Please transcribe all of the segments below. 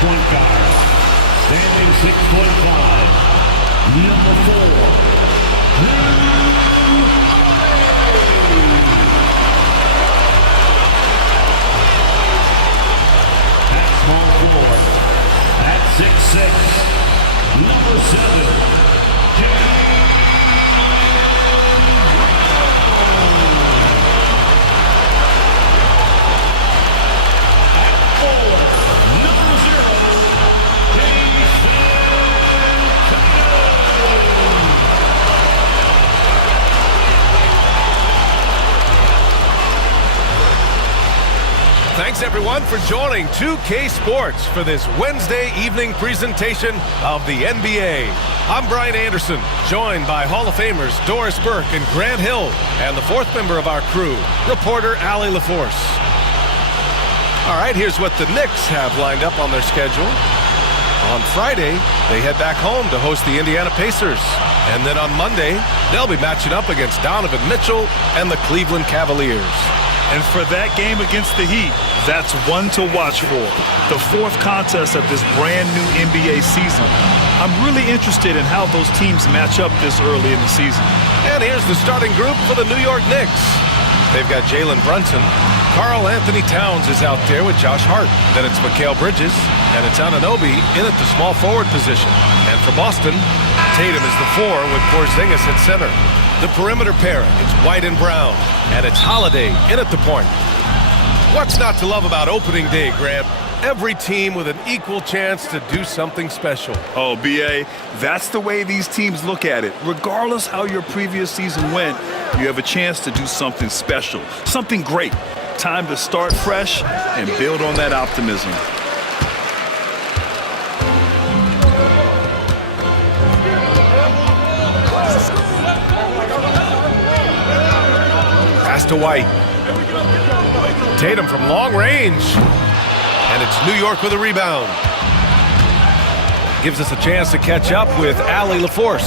Point guard, standing 6'5", number 4, at small forward, at 6'6", number 7, Thanks, everyone, for joining 2K Sports for this Wednesday evening presentation of the NBA. I'm Brian Anderson, joined by Hall of Famers Doris Burke and Grant Hill, and the fourth member of our crew, reporter Allie LaForce. All right, here's what the Knicks have lined up on their schedule. On Friday, they head back home to host the Indiana Pacers. And then on Monday, they'll be matching up against Donovan Mitchell and the Cleveland Cavaliers. And for that game against the Heat, that's one to watch for. The fourth contest of this brand new NBA season. I'm really interested in how those teams match up this early in the season. And here's the starting group for the New York Knicks. They've got Jalen Brunson. Karl Anthony Towns is out there with Josh Hart. Then it's Mikal Bridges. And it's Anunoby in at the small forward position. And for Boston, Tatum is the 4 with Porzingis at center. The perimeter pairing, it's White and Brown. And it's Holiday in at the point. What's not to love about opening day, Grant? Every team with an equal chance to do something special. Oh, B.A., that's the way these teams look at it. Regardless how your previous season went, you have a chance to do something special, something great. Time to start fresh and build on that optimism. Pass to White. Tatum from long range. And it's New York with a rebound. Gives us a chance to catch up with Allie LaForce.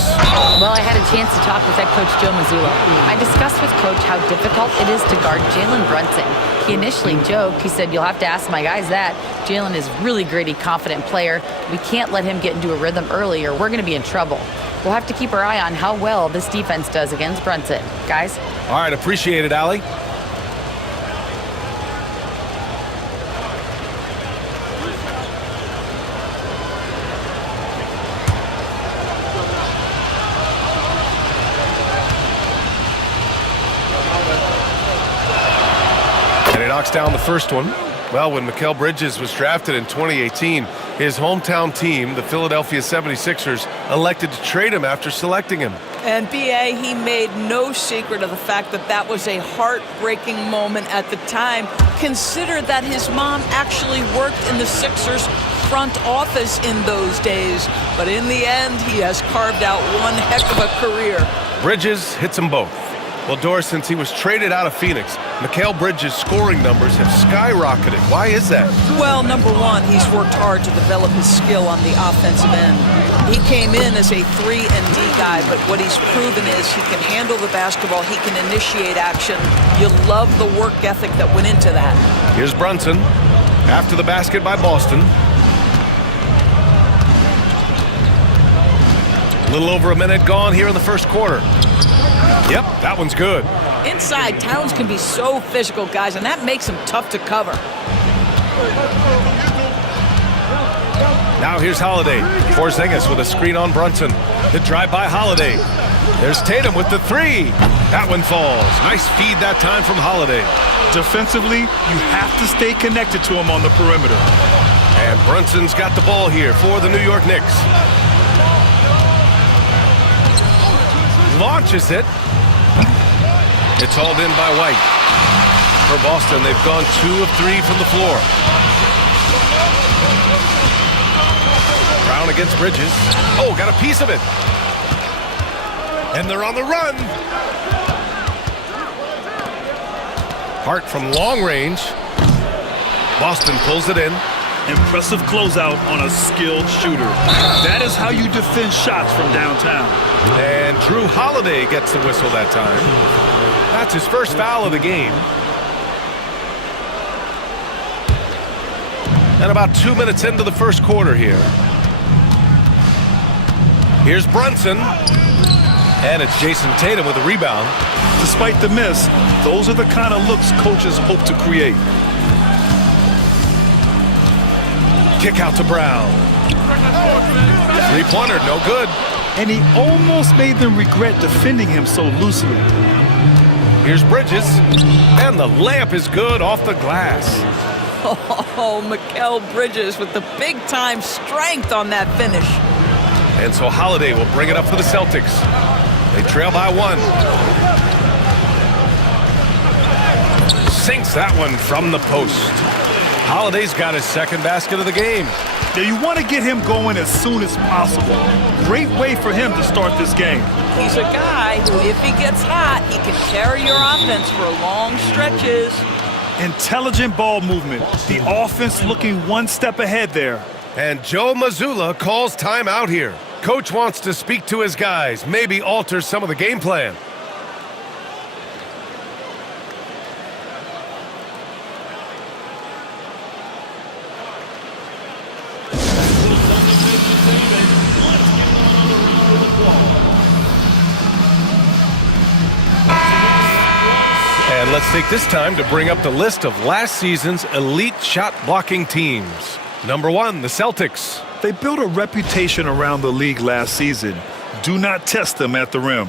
Well, I had a chance to talk with head coach Joe Mazzulla. I discussed with Coach how difficult it is to guard Jalen Brunson. He initially joked. He said, "You'll have to ask my guys that." Jalen is really gritty, confident player. We can't let him get into a rhythm early or we're going to be in trouble. We'll have to keep our eye on how well this defense does against Brunson. Guys? All right, appreciate it, Allie. Knocks down the first one. Well, when Mikal Bridges was drafted in 2018, his hometown team, the Philadelphia 76ers, elected to trade him after selecting him. And B.A., he made no secret of the fact that that was a heartbreaking moment at the time. Consider that his mom actually worked in the Sixers front office in those days. But in the end, he has carved out one heck of a career. Bridges hits them both. Well, Doris, since he was traded out of Phoenix, Mikal Bridges' scoring numbers have skyrocketed. Why is that? Well, number one, he's worked hard to develop his skill on the offensive end. He came in as a 3-and-D guy, but what he's proven is he can handle the basketball, he can initiate action. You love the work ethic that went into that. Here's Brunson after the basket by Boston. A little over a minute gone here in the first quarter. Yep, that one's good. Inside, Towns can be so physical, guys, and that makes him tough to cover. Now here's Holiday. Porzingis with a screen on Brunson. The drive by Holiday. There's Tatum with the 3. That one falls. Nice feed that time from Holiday. Defensively, you have to stay connected to him on the perimeter. And Brunson's got the ball here for the New York Knicks. Launches it. It's hauled in by White. For Boston, they've gone 2 of 3 from the floor. Brown against Bridges. Oh, got a piece of it. And they're on the run. Hart from long range. Boston pulls it in. Impressive closeout on a skilled shooter. That is how you defend shots from downtown. And Drew Holiday gets the whistle that time. That's his first foul of the game. And about 2 minutes into the first quarter here. Here's Brunson. And it's Jason Tatum with a rebound. Despite the miss, those are the kind of looks coaches hope to create. Kick out to Brown. Three-pointer, no good. And he almost made them regret defending him so loosely. Here's Bridges. And the layup is good off the glass. Oh, Mikal Bridges with the big-time strength on that finish. And so Holiday will bring it up for the Celtics. They trail by 1. Sinks that one from the post. Holiday's got his second basket of the game. Now you want to get him going as soon as possible. Great way for him to start this game. He's a guy who, if he gets hot, he can carry your offense for long stretches. Intelligent ball movement. The offense looking one step ahead there. And Joe Mazzulla calls timeout here. Coach wants to speak to his guys, maybe alter some of the game plan. And let's take this time to bring up the list of last season's elite shot blocking teams. Number 1, the Celtics. They built a reputation around the league last season. Do not test them at the rim.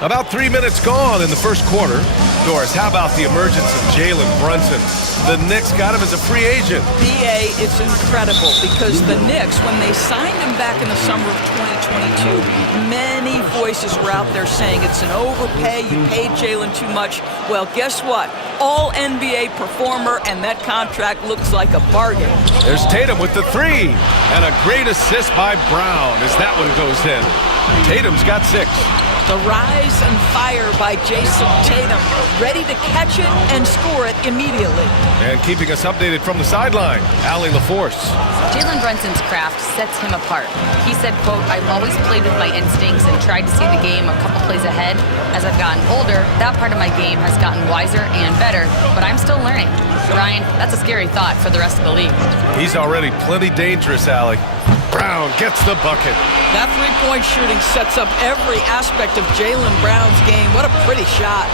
About 3 minutes gone in the first quarter. Doris, how about the emergence of Jalen Brunson? The Knicks got him as a free agent. BA, it's incredible because the Knicks, when they signed him back in the summer of 2022, many voices were out there saying it's an overpay, you paid Jalen too much. Well, guess what? All NBA performer, and that contract looks like a bargain. There's Tatum with the 3, and a great assist by Brown as that one goes in. Tatum's got 6. The rise and fire by Jason Tatum, ready to catch it and score it immediately. And keeping us updated from the sideline, Allie LaForce. Jalen Brunson's craft sets him apart. He said, quote, "I've always played with my instincts and tried to see the game a couple plays ahead. As I've gotten older, that part of my game has gotten wiser and better, but I'm still learning." Brian, that's a scary thought for the rest of the league. He's already plenty dangerous, Allie. Brown gets the bucket. That three-point shooting sets up every aspect of Jaylen Brown's game. What a pretty shot.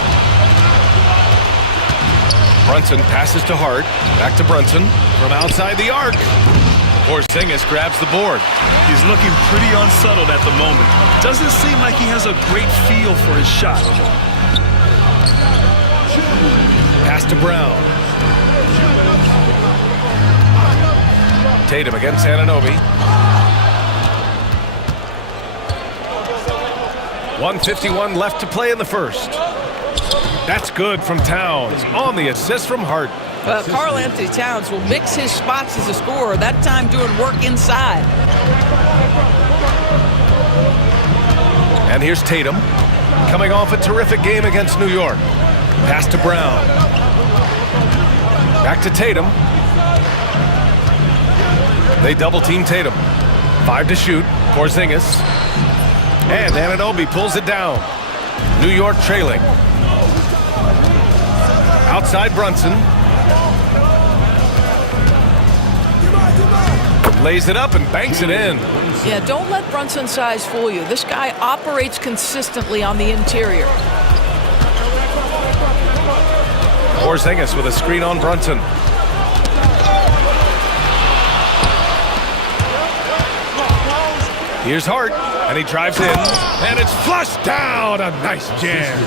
Brunson passes to Hart. Back to Brunson from outside the arc. Porzingis grabs the board. He's looking pretty unsettled at the moment. Doesn't seem like he has a great feel for his shot. Pass to Brown. Tatum against Anunoby. 1:51 left to play in the first. That's good from Towns on the assist from Hart. Karl Anthony Towns will mix his spots as a scorer, that time doing work inside. And here's Tatum coming off a terrific game against New York. Pass to Brown. Back to Tatum. They double team Tatum. 5 to shoot. Porzingis. And Anunoby pulls it down. New York trailing. Outside Brunson. Lays it up and banks it in. Yeah, don't let Brunson's size fool you. This guy operates consistently on the interior. Porzingis with a screen on Brunson. Here's Hart, and he drives in, and it's flushed down. A nice jam.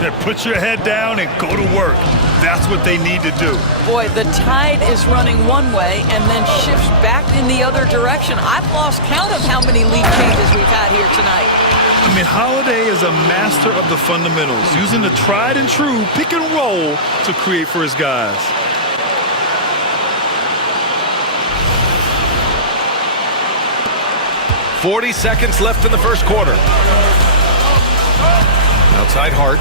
Then put your head down and go to work. That's what they need to do. Boy, the tide is running one way and then shifts back in the other direction. I've lost count of how many lead changes we've had here tonight. I mean, Holiday is a master of the fundamentals, using the tried and true pick and roll to create for his guys. .40 seconds left in the first quarter. Outside Hart.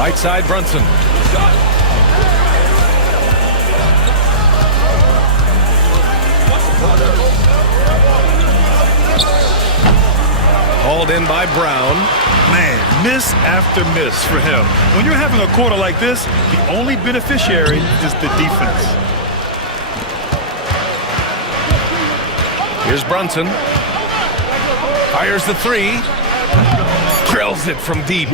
Right side, Brunson. Hauled in by Brown. Man, miss after miss for him. When you're having a quarter like this, the only beneficiary is the defense. Here's Brunson. Fires the three. Drills it from deep.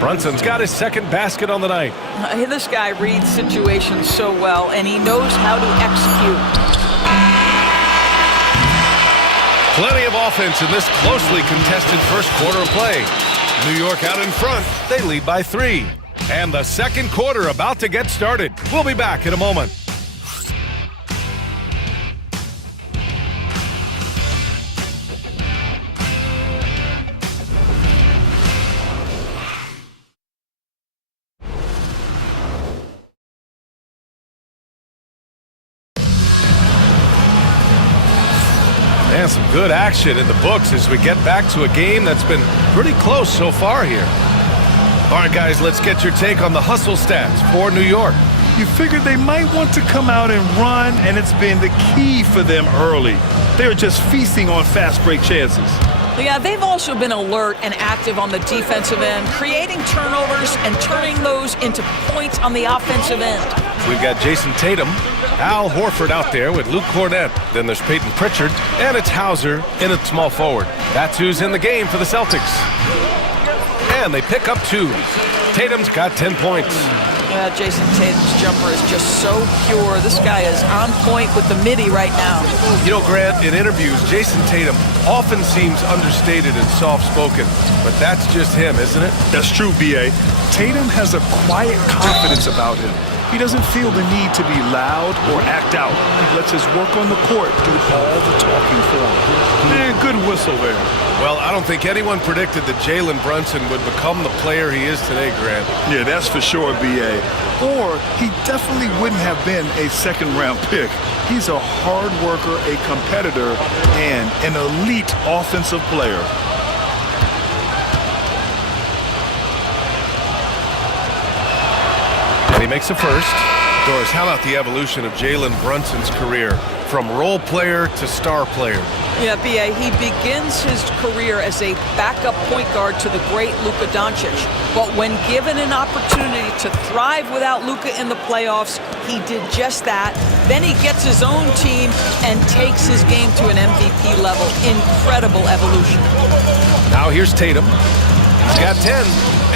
Brunson's got his second basket on the night. This guy reads situations so well, and he knows how to execute. Plenty of offense in this closely contested first quarter of play. New York out in front. They lead by 3. And the second quarter about to get started. We'll be back in a moment. And some good action in the books as we get back to a game that's been pretty close so far here. All right, guys, let's get your take on the hustle stats for New York. You figured they might want to come out and run, and it's been the key for them early. They're just feasting on fast break chances. Yeah, they've also been alert and active on the defensive end, creating turnovers and turning those into points on the offensive end. We've got Jason Tatum, Al Horford out there with Luke Cornett. Then there's Peyton Pritchard, and it's Hauser in at small forward. That's who's in the game for the Celtics. And they pick up 2. Tatum's got 10 points. Yeah, Jason Tatum's jumper is just so pure. This guy is on point with the midi right now. You know, Grant, in interviews, Jason Tatum often seems understated and soft-spoken, but that's just him, isn't it? That's true, B.A. Tatum has a quiet confidence about him. He doesn't feel the need to be loud or act out. He lets his work on the court do all the talking for him. Man, good whistle there. Well, I don't think anyone predicted that Jalen Brunson would become the player he is today, Grant. Yeah, that's for sure, B.A. Or he definitely wouldn't have been a second-round pick. He's a hard worker, a competitor, and an elite offensive player. And he makes a first. Doris, how about the evolution of Jalen Brunson's career from role player to star player? Yeah, B.A., he begins his career as a backup point guard to the great Luka Doncic. But when given an opportunity to thrive without Luka in the playoffs, he did just that. Then he gets his own team and takes his game to an MVP level. Incredible evolution. Now here's Tatum. He's got 10,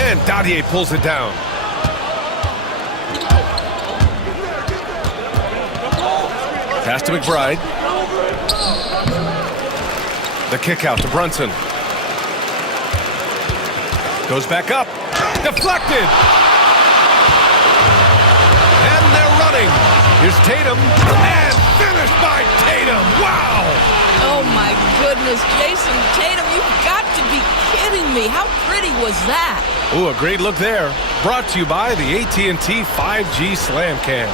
and Dadier pulls it down. Pass to McBride. The kick out to Brunson. Goes back up. Deflected. And they're running. Here's Tatum. And finished by Tatum. Wow. Oh, my goodness. Jason Tatum, you've got to be kidding me. How pretty was that? Ooh, a great look there. Brought to you by the AT&T 5G Slam Cam.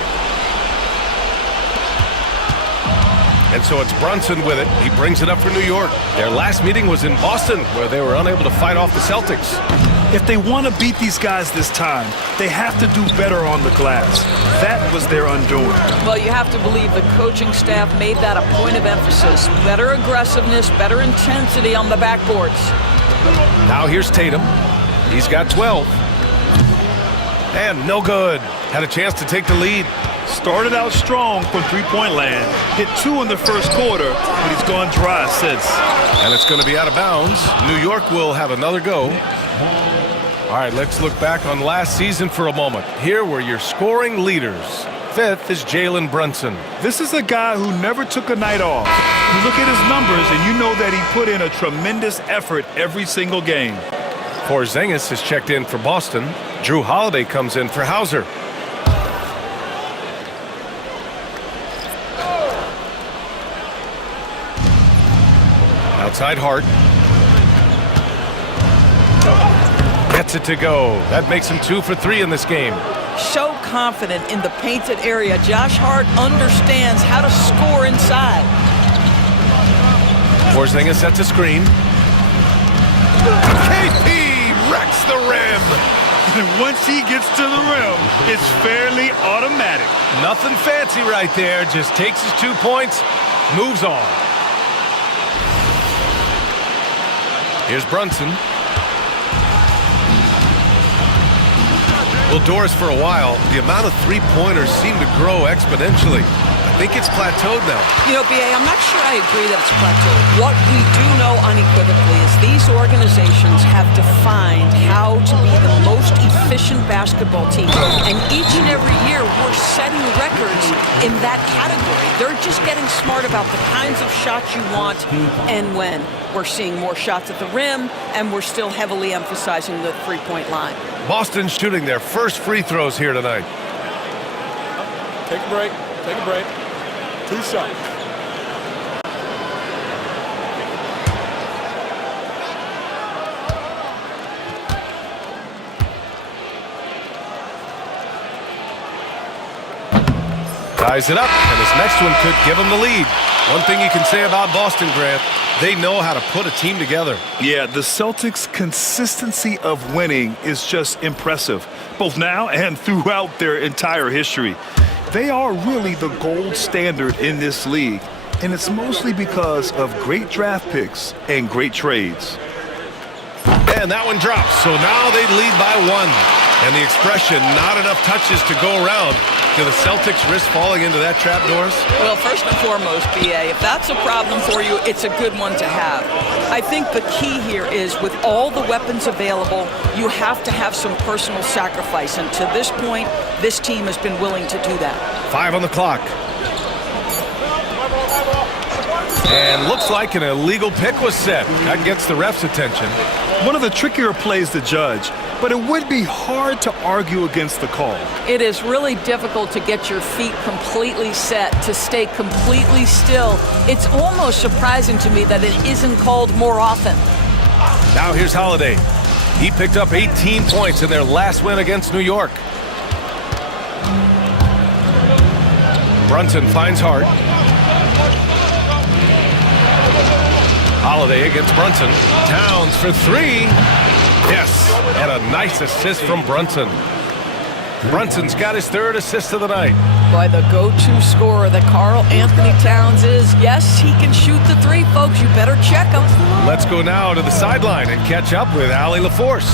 And so it's Brunson with it. He brings it up for New York. Their last meeting was in Boston, where they were unable to fight off the Celtics. If they want to beat these guys this time, they have to do better on the glass. That was their undoing. Well, you have to believe the coaching staff made that a point of emphasis. Better aggressiveness, better intensity on the backboards. Now here's Tatum. He's got 12. And no good. Had a chance to take the lead. Started out strong from three-point land. Hit 2 in the first quarter, but he's gone dry since. And it's going to be out of bounds. New York will have another go. All right, let's look back on last season for a moment. Here were your scoring leaders. 5th is Jalen Brunson. This is a guy who never took a night off. You look at his numbers, and you know that he put in a tremendous effort every single game. Porzingis has checked in for Boston. Drew Holiday comes in for Hauser. Outside Hart. Gets it to go. That makes him 2 for 3 in this game. So confident in the painted area. Josh Hart understands how to score inside. Porzingis sets a screen. KP wrecks the rim. And once he gets to the rim, it's fairly automatic. Nothing fancy right there. Just takes his 2 points, moves on. Here's Brunson. Well, Doris, for a while, the amount of three-pointers seem to grow exponentially. I think it's plateaued now. You know, B.A., I'm not sure I agree that it's plateaued. What we do know unequivocally is these organizations have defined how to be the most efficient basketball team. And each and every year, we're setting records in that category. They're just getting smart about the kinds of shots you want and when. We're seeing more shots at the rim, and we're still heavily emphasizing the three-point line. Boston shooting their first free throws here tonight. Take a break. Take a break. 2 shots. Ties it up, and this next one could give him the lead. One thing you can say about Boston, Grant, they know how to put a team together. Yeah, the Celtics' consistency of winning is just impressive, both now and throughout their entire history. They are really the gold standard in this league, and it's mostly because of great draft picks and great trades. And that one drops, so now they lead by 1. And the expression, not enough touches to go around. Do the Celtics risk falling into that trap, Doris? Well, first and foremost, B.A., if that's a problem for you, it's a good one to have. I think the key here is with all the weapons available, you have to have some personal sacrifice. And to this point, this team has been willing to do that. 5 on the clock. And looks like an illegal pick was set. That gets the ref's attention. One of the trickier plays to judge, but it would be hard to argue against the call. It is really difficult to get your feet completely set, to stay completely still. It's almost surprising to me that it isn't called more often. Now here's Holiday. He picked up 18 points in their last win against New York. Brunson finds Hart. Holiday against Brunson. Towns for 3. Yes, and a nice assist from Brunson. Brunson's got his 3rd assist of the night. Boy, the go-to scorer that Karl Anthony Towns is. Yes, he can shoot the 3, folks. You better check him. Let's go now to the sideline and catch up with Allie LaForce.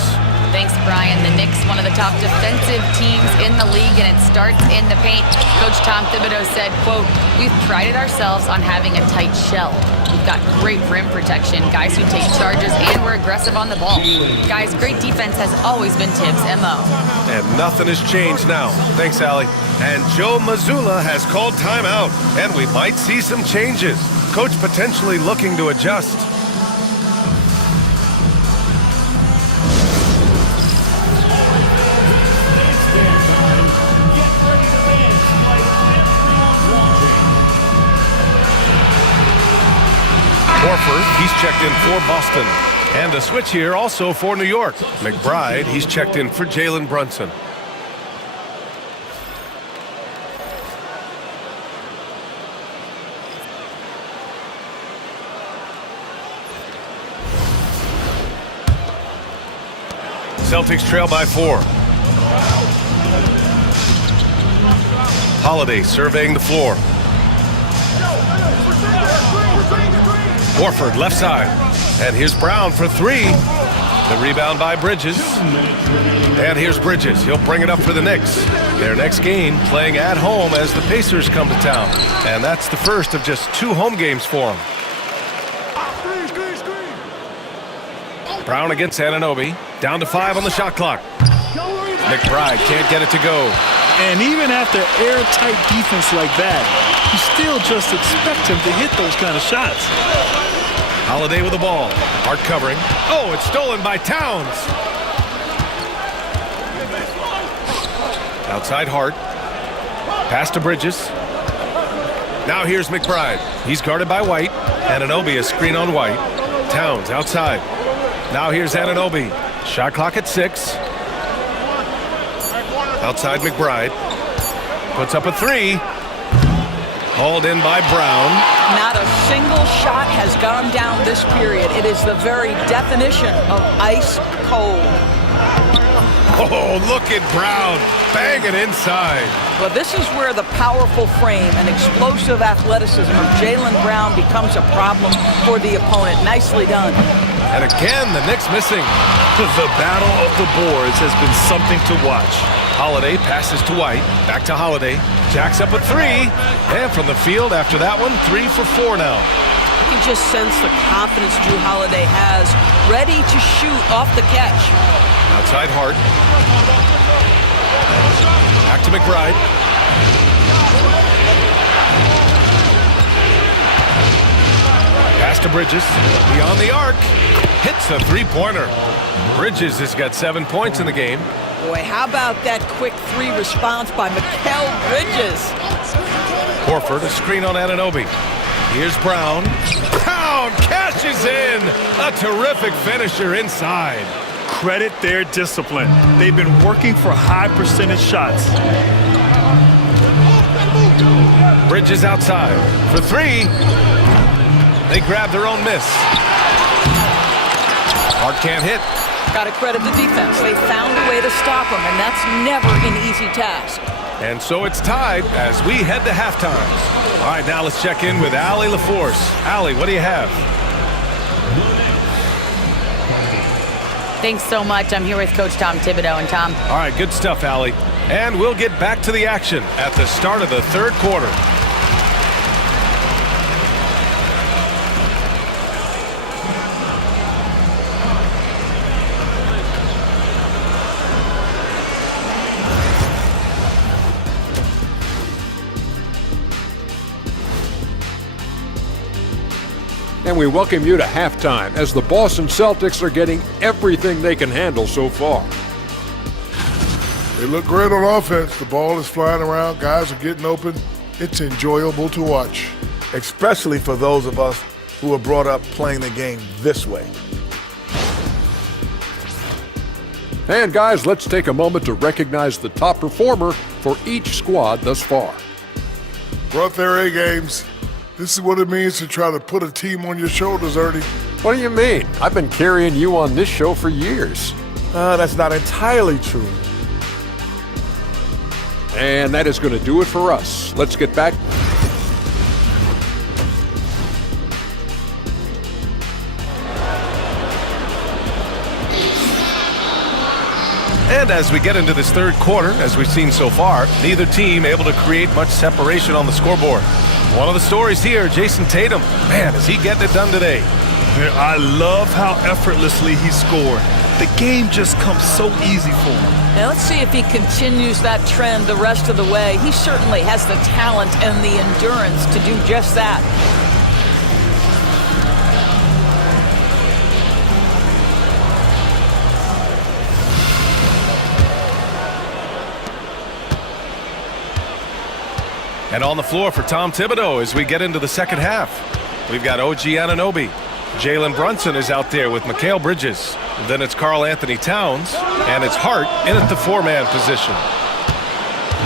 Thanks, Brian. The Knicks, one of the top defensive teams in the league, and it starts in the paint. Coach Tom Thibodeau said, quote, "We've prided ourselves on having a tight shell. We've got great rim protection, guys who take charges, and we're aggressive on the ball. Guys, great defense has always been Tibbs' MO." And nothing has changed now. Thanks, Allie. And Joe Mazzulla has called timeout, and we might see some changes. Coach potentially looking to adjust. Horford, he's checked in for Boston. And a switch here also for New York. McBride, he's checked in for Jalen Brunson. Celtics trail by 4. Holiday surveying the floor. Horford left side. And here's Brown for 3. The rebound by Bridges. And here's Bridges. He'll bring it up for the Knicks. Their next game playing at home as the Pacers come to town. And that's the first of just 2 home games for them. Brown against Anunoby. Down to 5 on the shot clock. McBride can't get it to go. And even after airtight defense like that, you still just expect him to hit those kind of shots. Holiday with the ball. Hart covering. Oh, it's stolen by Towns. Outside Hart. Pass to Bridges. Now here's McBride. He's guarded by White. Anunoby a screen on White. Towns outside. Now here's Anunoby. Shot clock at 6. Outside McBride. Puts up a 3. Hauled in by Brown. Not a single shot has gone down this period. It is the very definition of ice cold. Oh, look at Brown banging inside. Well, this is where the powerful frame and explosive athleticism of Jaylen Brown becomes a problem for the opponent. Nicely done. And again, the Knicks missing. The battle of the boards has been something to watch. Holiday passes to White. Back to Holiday. Jacks up a three. And from the field after that one, 3 for 4 now. You just sense the confidence Drew Holiday has, ready to shoot off the catch. Outside Hart. Back to McBride. Pass to Bridges. Beyond the arc. Hits a three-pointer. Bridges has got 7 points in the game. Boy, how about that quick three response by Mikal Bridges? Horford, a screen on Anunoby. Here's Brown. Brown cashes in. A terrific finisher inside. Credit their discipline. They've been working for high percentage shots. Bridges outside for three. They grab their own miss. Hart can't hit. Got to credit the defense. They found a way to stop him, and that's never an easy task. And so it's tied as we head to halftime. All right, now let's check in with Allie LaForce. Allie, what do you have? Thanks so much. I'm here with Coach Tom Thibodeau. And Tom. All right, good stuff, Allie. And we'll get back to the action at the start of the third quarter. And we welcome you to halftime as the Boston Celtics are getting everything they can handle so far. They look great on offense. The ball is flying around. Guys are getting open. It's enjoyable to watch. Especially for those of us who are brought up playing the game this way. And guys, let's take a moment to recognize the top performer for each squad thus far. Brought their A games. This is what it means to try to put a team on your shoulders, Ernie. What do you mean? I've been carrying you on this show for years. That's not entirely true. And that is going to do it for us. Let's get back. And as we get into this third quarter, as we've seen so far, neither team able to create much separation on the scoreboard. One of the stories here, Jason Tatum. Man, is he getting it done today. I love how effortlessly he scored. The game just comes so easy for him. Now let's see if he continues that trend the rest of the way. He certainly has the talent and the endurance to do just that. And on the floor for Tom Thibodeau as we get into the second half. We've got OG Anunoby. Jalen Brunson is out there with Mikal Bridges. Then it's Karl Anthony Towns. And it's Hart in at the four-man position.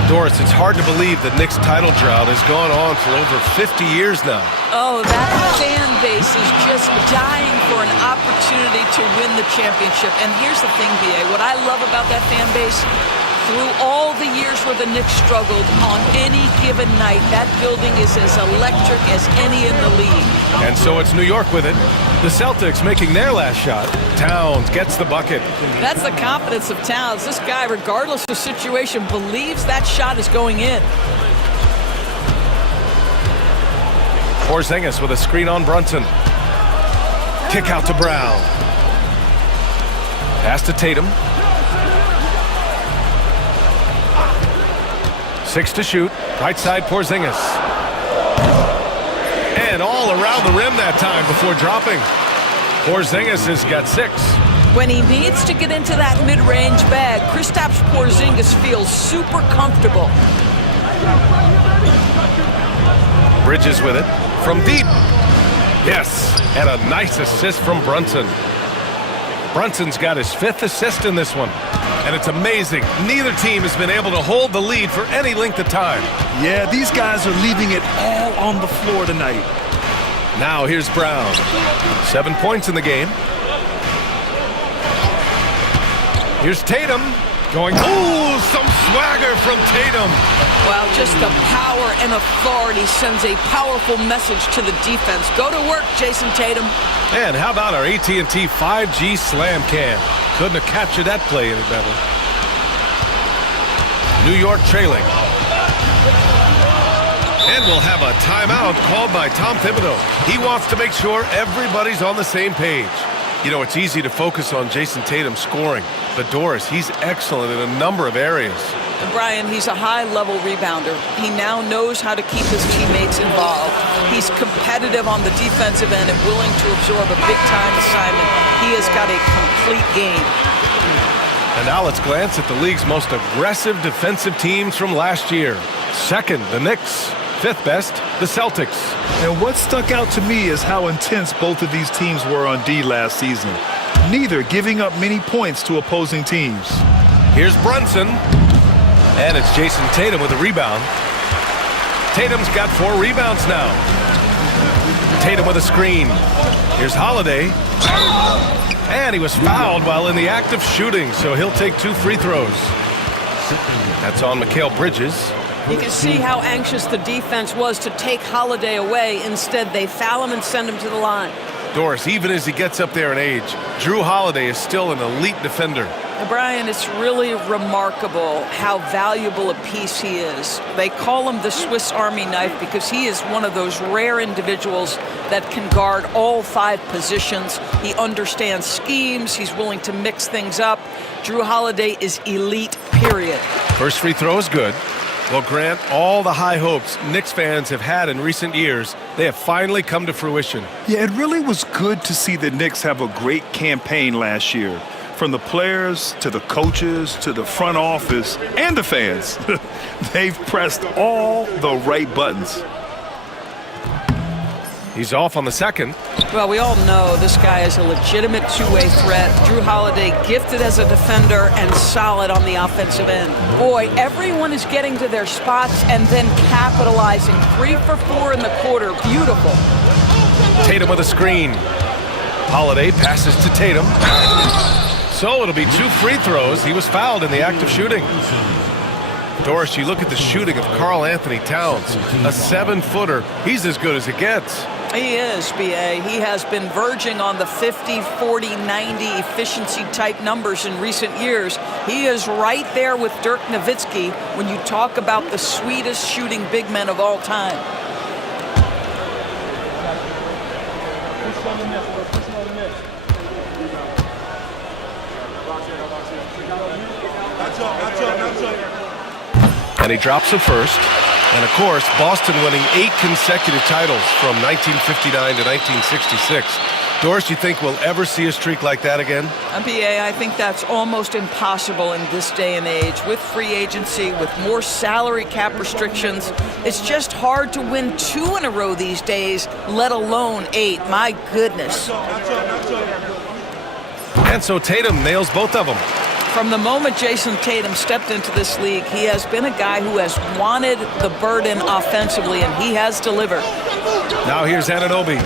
Doris, it's hard to believe the Knicks title drought has gone on for over 50 years now. Oh, that fan base is just dying for an opportunity to win the championship. And here's the thing, B.A., what I love about that fan base, through all the years where the Knicks struggled, on any given night, that building is as electric as any in the league. And so it's New York with it. The Celtics making their last shot. Towns gets the bucket. That's the confidence of Towns. This guy, regardless of situation, believes that shot is going in. Porzingis with a screen on Brunson. Kick out to Brown. Pass to Tatum. 6 to shoot. Right side, Porzingis. And all around the rim that time before dropping. Porzingis has got 6. When he needs to get into that mid-range bag, Kristaps Porzingis feels super comfortable. Bridges with it. From deep. Yes. And a nice assist from Brunson. Brunson's got his 5th assist in this one. And it's amazing. Neither team has been able to hold the lead for any length of time. Yeah, these guys are leaving it all on the floor tonight. Now here's Brown. 7 points in the game. Here's Tatum going, ooh, some swagger from Tatum. Wow, just the power and authority sends a powerful message to the defense. Go to work, Jason Tatum. And how about our AT&T 5G slam cam? Couldn't have captured that play any better. New York trailing. And we'll have a timeout called by Tom Thibodeau. He wants to make sure everybody's on the same page. You know, it's easy to focus on Jason Tatum scoring, but Doris, he's excellent in a number of areas. And Brian, he's a high-level rebounder. He now knows how to keep his teammates involved. He's competitive on the defensive end and willing to absorb a big-time assignment. He has got a complete game. And now let's glance at the league's most aggressive defensive teams from last year. Second, the Knicks. Fifth best, the Celtics. And what stuck out to me is how intense both of these teams were on D last season. Neither giving up many points to opposing teams. Here's Brunson. And it's Jason Tatum with a rebound. Tatum's got 4 rebounds now. Tatum with a screen. Here's Holiday. And he was fouled while in the act of shooting, so he'll take 2 free throws. That's on Mikal Bridges. You can see how anxious the defense was to take Holiday away. Instead, they foul him and send him to the line. Doris, even as he gets up there in age, Drew Holiday is still an elite defender. Now, Brian, it's really remarkable how valuable a piece he is. They call him the Swiss Army knife because he is one of those rare individuals that can guard all 5 positions. He understands schemes. He's willing to mix things up. Drew Holiday is elite, period. First free throw is good. Well, Grant, all the high hopes Knicks fans have had in recent years, they have finally come to fruition. Yeah, it really was good to see the Knicks have a great campaign last year. From the players to the coaches to the front office and the fans. They've pressed all the right buttons. He's off on the second. Well, we all know this guy is a legitimate two-way threat. Drew Holiday gifted as a defender and solid on the offensive end. Boy, everyone is getting to their spots and then capitalizing. 3 for 4 in the quarter. Beautiful. Tatum with a screen. Holiday passes to Tatum. So it'll be 2 free throws. He was fouled in the act of shooting. Doris, you look at the shooting of Karl Anthony Towns. A 7-footer. He's as good as it gets. He is, B.A. He has been verging on the 50, 40, 90 efficiency type numbers in recent years. He is right there with Dirk Nowitzki when you talk about the sweetest shooting big men of all time. And he drops the first. And, of course, Boston winning 8 consecutive titles from 1959 to 1966. Doris, you think we'll ever see a streak like that again? BA, I think that's almost impossible in this day and age. With free agency, with more salary cap restrictions, it's just hard to win 2 in a row these days, let alone 8. My goodness. And so Tatum nails both of them. From the moment Jason Tatum stepped into this league, he has been a guy who has wanted the burden offensively, and he has delivered. Now here's Anunoby.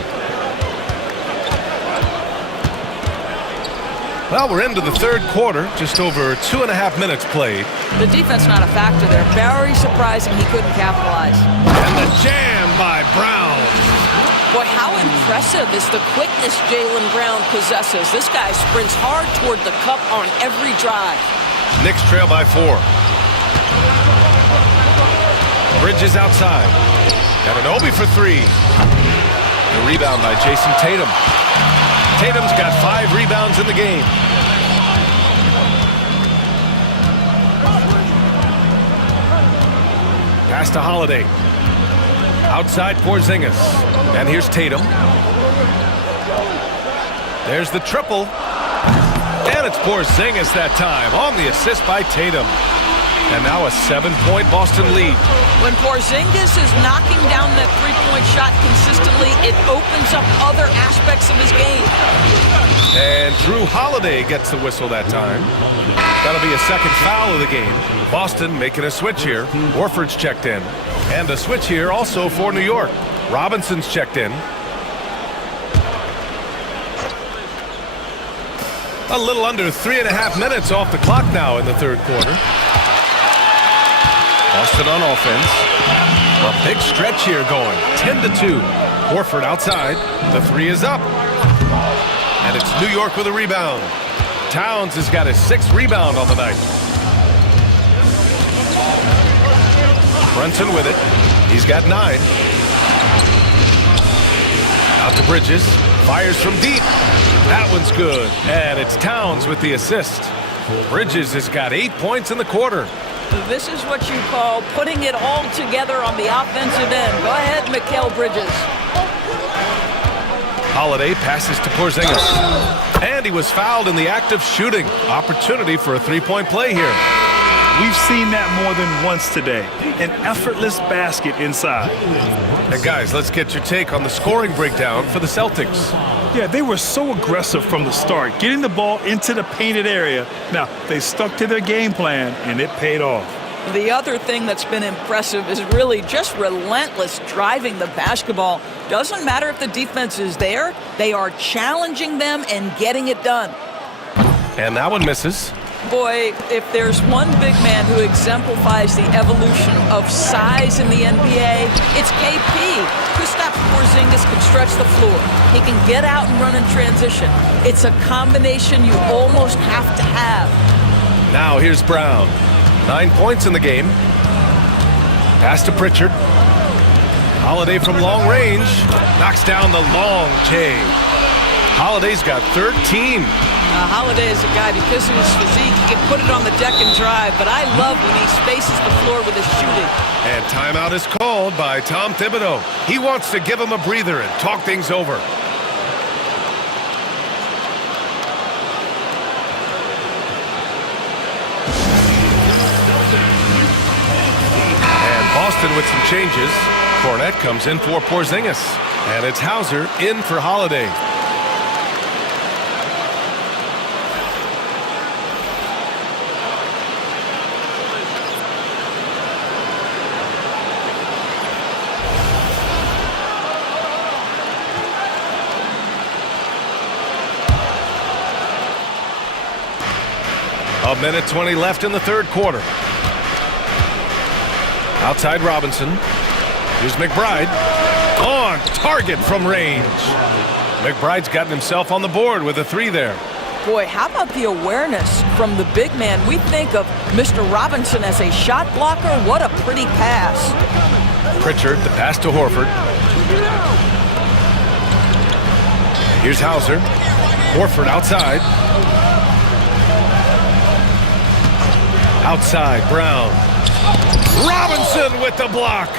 Well, we're into the third quarter, just over 2.5 minutes played. The defense not a factor there. Very surprising he couldn't capitalize. And the jam by Brown. Boy, how impressive is the quickness Jaylen Brown possesses. This guy sprints hard toward the cup on every drive. Knicks trail by 4. Bridges outside. Anunoby for 3. The rebound by Jason Tatum. Tatum's got 5 rebounds in the game. Pass to Holiday. Outside Porzingis. And here's Tatum. There's the triple. And it's Porzingis that time on the assist by Tatum. And now a 7-point Boston lead. When Porzingis is knocking down that three-point shot consistently, it opens up other aspects of his game. And Drew Holiday gets the whistle that time. That'll be a second foul of the game. Boston making a switch here. Horford's checked in. And a switch here also for New York. Robinson's checked in. A little under 3.5 minutes off the clock now in the third quarter. Boston on offense. A big stretch here going. 10-2. Horford outside. The three is up. And it's New York with a rebound. Towns has got his 6th rebound on the night. Brunson with it. He's got 9. Out to Bridges. Fires from deep. That one's good. And it's Towns with the assist. Bridges has got 8 points in the quarter. This is what you call putting it all together on the offensive end. Go ahead, Mikal Bridges. Holiday passes to Porzingis. And he was fouled in the act of shooting. Opportunity for a three-point play here. We've seen that more than once today. An effortless basket inside. And guys, let's get your take on the scoring breakdown for the Celtics. Yeah, they were so aggressive from the start, getting the ball into the painted area. Now, they stuck to their game plan, and it paid off. The other thing that's been impressive is really just relentless driving the basketball. Doesn't matter if the defense is there, they are challenging them and getting it done. And that one misses. Boy, if there's one big man who exemplifies the evolution of size in the NBA, it's KP. Kristaps Porzingis can stretch the floor. He can get out and run in transition. It's a combination you almost have to have. Now here's Brown. 9 points in the game. Pass to Pritchard. Holiday from long range. Knocks down the long J. Holiday's got 13. Holiday is a guy, because of his physique, he can put it on the deck and drive, but I love when he spaces the floor with his shooting. And timeout is called by Tom Thibodeau. He wants to give him a breather and talk things over. And Boston with some changes. Cornette comes in for Porzingis. And it's Hauser in for Holiday. A minute 20 left in the third quarter. Outside Robinson. Here's McBride. On target from range. McBride's gotten himself on the board with a 3 there. Boy, how about the awareness from the big man? We think of Mr. Robinson as a shot blocker. What a pretty pass. Pritchard, the pass to Horford. Here's Hauser. Horford outside. Outside, Brown. Robinson with the block.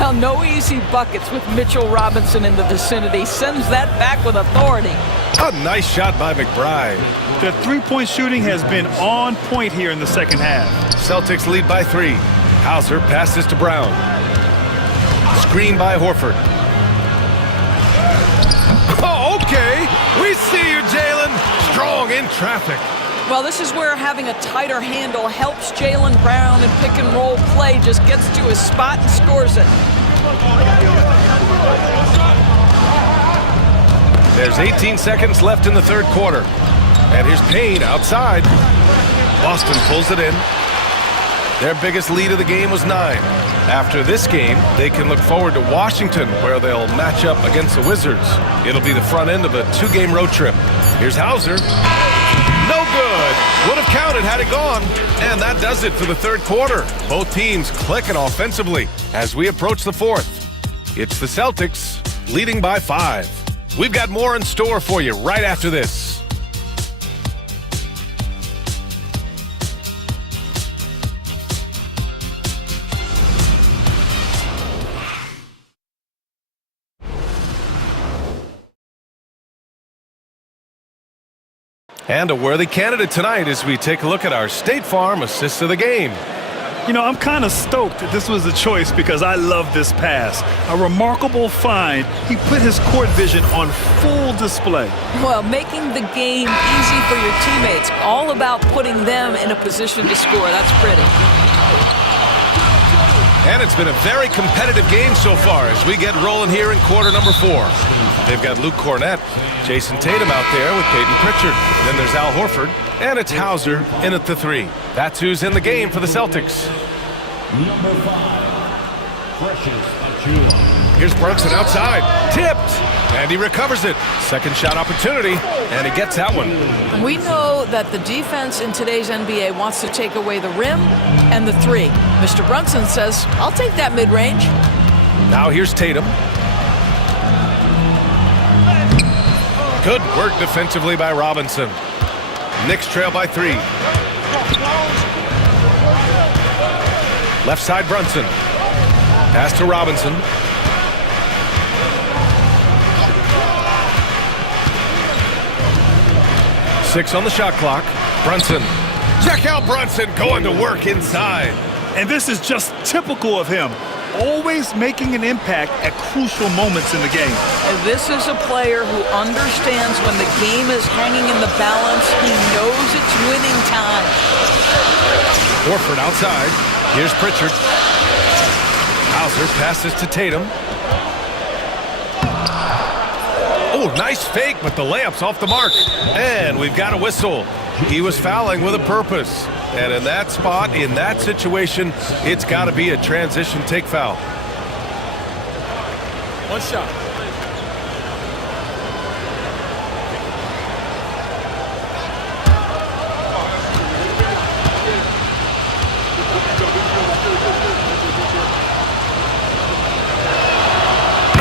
Well, no easy buckets with Mitchell Robinson in the vicinity. Sends that back with authority. A nice shot by McBride. The three-point shooting has been on point here in the second half. Celtics lead by 3. Hauser passes to Brown. Screen by Horford. Oh, okay. We see you, Jalen. Strong in traffic. Well, this is where having a tighter handle helps Jaylen Brown in pick-and-roll play. Just gets to his spot and scores it. There's 18 seconds left in the third quarter. And here's Payne outside. Boston pulls it in. Their biggest lead of the game was 9. After this game, they can look forward to Washington, where they'll match up against the Wizards. It'll be the front end of a 2-game road trip. Here's Hauser. No good. Would have counted had it gone. And that does it for the third quarter. Both teams clicking offensively as we approach the fourth. It's the Celtics leading by 5. We've got more in store for you right after this. And a worthy candidate tonight as we take a look at our State Farm assist of the game. You know, I'm kind of stoked that this was a choice because I love this pass. A remarkable find. He put his court vision on full display. Well, making the game easy for your teammates. All about putting them in a position to score. That's pretty. And it's been a very competitive game so far as we get rolling here in quarter number 4. They've got Luke Cornett, Jason Tatum out there with Peyton Pritchard. Then there's Al Horford, and it's Hauser in at the 3. That's who's in the game for the Celtics. Number 5, Precious Achiuwa. Here's Brunson outside, tipped, and he recovers it. Second shot opportunity, and he gets that one. We know that the defense in today's NBA wants to take away the rim and the 3. Mr. Brunson says, I'll take that mid-range. Now here's Tatum. Good work defensively by Robinson. Knicks trail by 3. Left side Brunson. Pass to Robinson. Six on the shot clock. Brunson. Check out Brunson going to work inside. And this is just typical of him. Always making an impact at crucial moments in the game. And this is a player who understands when the game is hanging in the balance. He knows it's winning time. Horford outside. Here's Pritchard. Hauser passes to Tatum. Oh, nice fake, but the layup's off the mark. And we've got a whistle. He was fouling with a purpose. And in that spot, in that situation, it's got to be a transition take foul. One shot.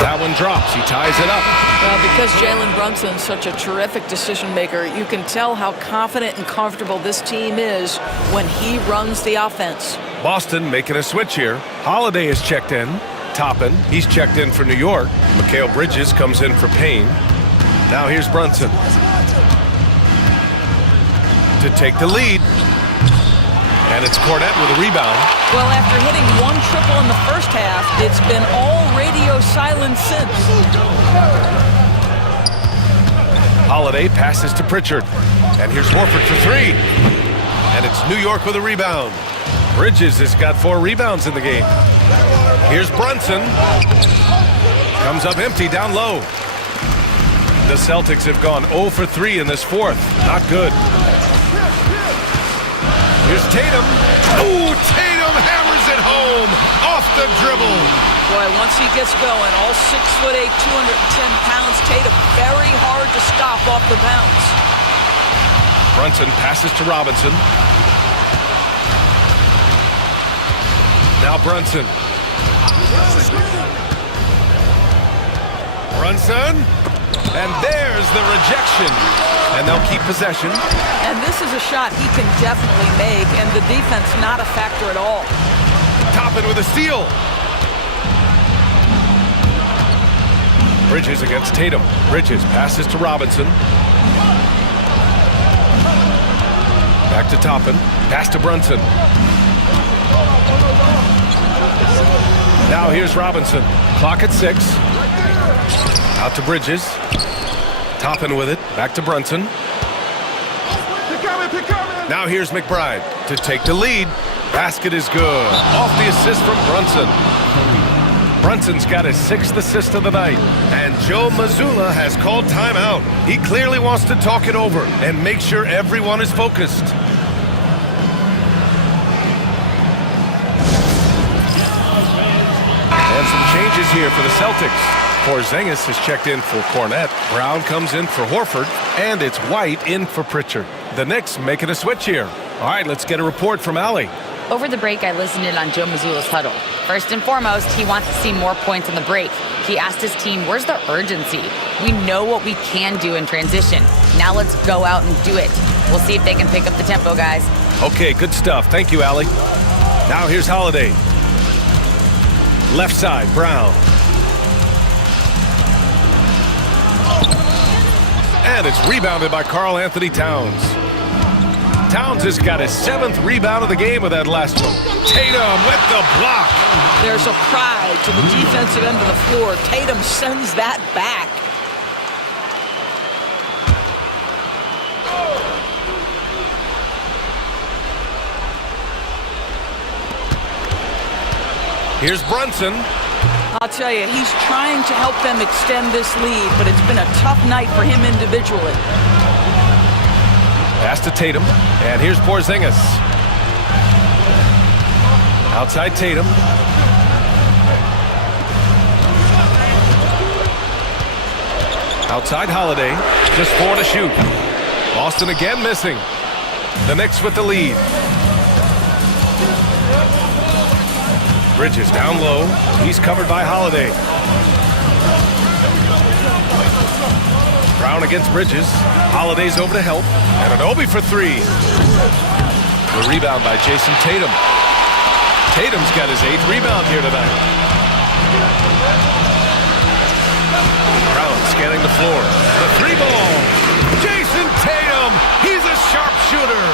That one drops. He ties it up. Well, because Jalen Brunson's such a terrific decision maker, you can tell how confident and comfortable this team is when he runs the offense. Boston making a switch here. Holiday is checked in. Toppin, he's checked in for New York. Mikal Bridges comes in for Payne. Now here's Brunson to take the lead. And it's Cornett with a rebound. Well, after hitting 1 triple in the first half, it's been all radio silence since. Holiday passes to Pritchard. And here's Horford for 3. And it's New York with a rebound. Bridges has got 4 rebounds in the game. Here's Brunson. Comes up empty down low. The Celtics have gone 0 for 3 in this fourth. Not good. Here's Tatum. Ooh, Tatum hammers it home off the dribble. Boy, once he gets going, all 6'8", 210 pounds, Tatum very hard to stop off the bounce. Brunson passes to Robinson. Now Brunson. Brunson. And there's the rejection. And they'll keep possession. And this is a shot he can definitely make, and the defense not a factor at all. Toppin with a steal. Bridges against Tatum. Bridges passes to Robinson. Back to Toppin. Pass to Brunson. Now here's Robinson. Clock at 6. Out to Bridges. Toppin with it. Back to Brunson. Now here's McBride to take the lead. Basket is good. Off the assist from Brunson. Brunson's got his 6th assist of the night. And Joe Mazzulla has called timeout. He clearly wants to talk it over and make sure everyone is focused. And some changes here for the Celtics. Porzingis is checked in for Cornett. Brown comes in for Horford. And it's White in for Pritchard. The Knicks making a switch here. All right, let's get a report from Allie. Over the break, I listened in on Joe Mazzulla's huddle. First and foremost, he wants to see more points on the break. He asked his team, where's the urgency? We know what we can do in transition. Now let's go out and do it. We'll see if they can pick up the tempo, guys. Okay, good stuff. Thank you, Allie. Now here's Holiday. Left side, Brown. And it's rebounded by Karl Anthony Towns. Towns has got his 7th rebound of the game with that last one. Tatum with the block. There's a cry to the defensive end of the floor. Tatum sends that back. Here's Brunson. I'll tell you, he's trying to help them extend this lead, but it's been a tough night for him individually. Pass to Tatum, and here's Porzingis. Outside Tatum. Outside Holiday, just 4 to shoot. Boston again missing. The Knicks with the lead. Bridges down low. He's covered by Holiday. Brown against Bridges. Holiday's over to help. And an Obi for 3. The rebound by Jason Tatum. Tatum's got his 8th rebound here tonight. Brown scanning the floor. The 3-ball. Jason Tatum. He's a sharpshooter.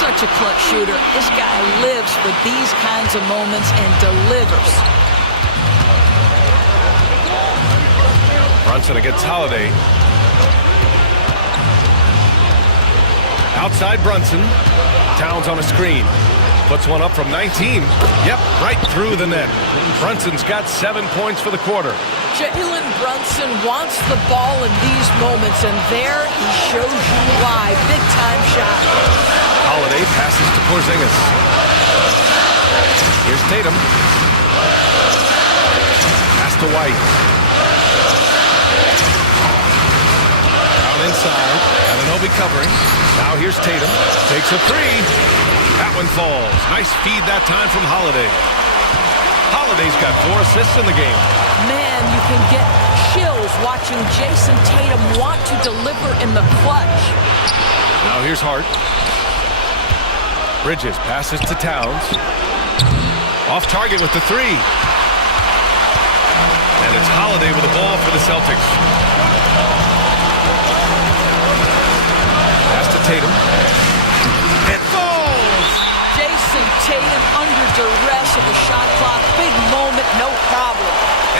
Such a clutch shooter. This guy lives for these kinds of moments and delivers. Brunson against Holiday. Outside Brunson. Towns on a screen. Puts one up from 19. Yep, right through the net. Brunson's got 7 points for the quarter. Jalen Brunson wants the ball in these moments, and there he shows you why. Big-time shot. Holiday passes to Porzingis. Here's Tatum. Pass to White. Down inside. Anunoby covering. Now here's Tatum. Takes a 3. That one falls. Nice feed that time from Holiday. Holiday's got 4 assists in the game. Man, you can get chills watching Jason Tatum want to deliver in the clutch. Now here's Hart. Bridges passes to Towns. Off target with the 3. And it's Holiday with the ball for the Celtics. Pass to Tatum. It falls! Jason Tatum under duress of the shot clock. Big moment, no problem.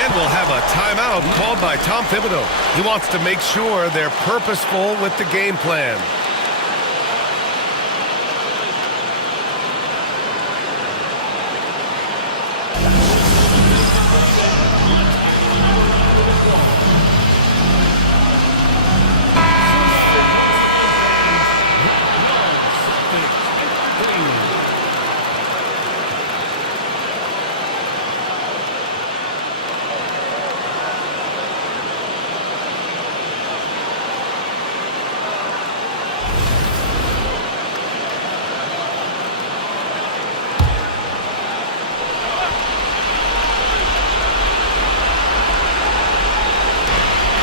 And we'll have a timeout called by Tom Thibodeau. He wants to make sure they're purposeful with the game plan.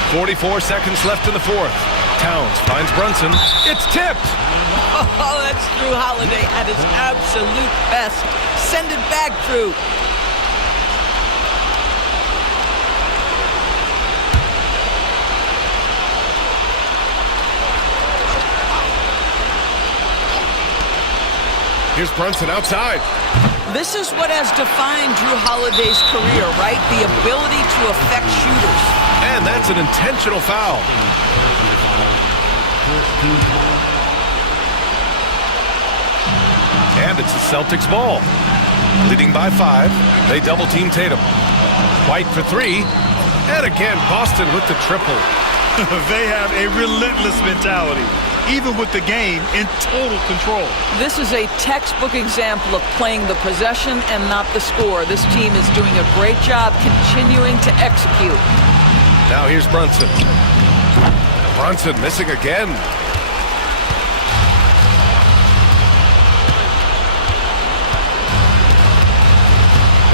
.44 seconds left in the fourth. Towns finds Brunson. It's tipped. Oh, that's Drew Holiday at his absolute best. Send it back, Drew. Here's Brunson outside. This is what has defined Drew Holiday's career, right? The ability to affect shooters. And that's an intentional foul. And it's the Celtics ball. Leading by 5. They double team Tatum. White for 3. And again, Boston with the triple. They have a relentless mentality, even with the game in total control. This is a textbook example of playing the possession and not the score. This team is doing a great job continuing to execute. Now here's Brunson. Brunson missing again.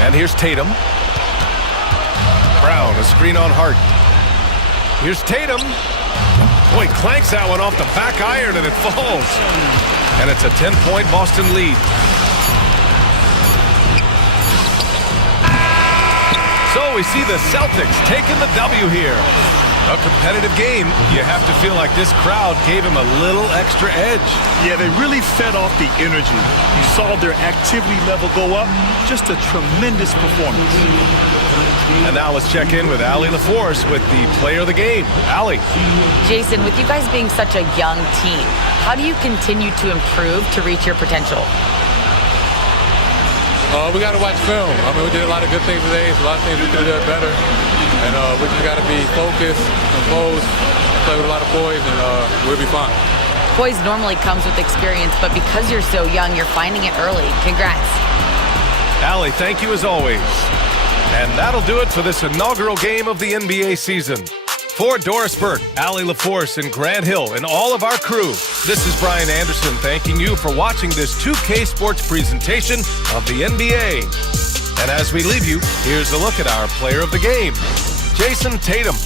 And here's Tatum. Brown, a screen on Hart. Here's Tatum. Boy, clanks that one off the back iron and it falls. And it's a 10-point Boston lead. So we see the Celtics taking the W here. A competitive game. You have to feel like this crowd gave him a little extra edge. Yeah, they really fed off the energy. You saw their activity level go up. Just a tremendous performance. And now let's check in with Allie LaForce with the player of the game. Allie. Jason, with you guys being such a young team, how do you continue to improve to reach your potential? We got to watch film. I mean, we did a lot of good things today. So a lot of things we could have done better. And we just got to be focused, composed, play with a lot of poise, and we'll be fine. Poise normally comes with experience, but because you're so young, you're finding it early. Congrats. Allie, thank you as always. And that'll do it for this inaugural game of the NBA season. For Doris Burke, Allie LaForce, and Grant Hill, and all of our crew, this is Brian Anderson thanking you for watching this 2K Sports presentation of the NBA. And as we leave you, here's a look at our player of the game, Jason Tatum.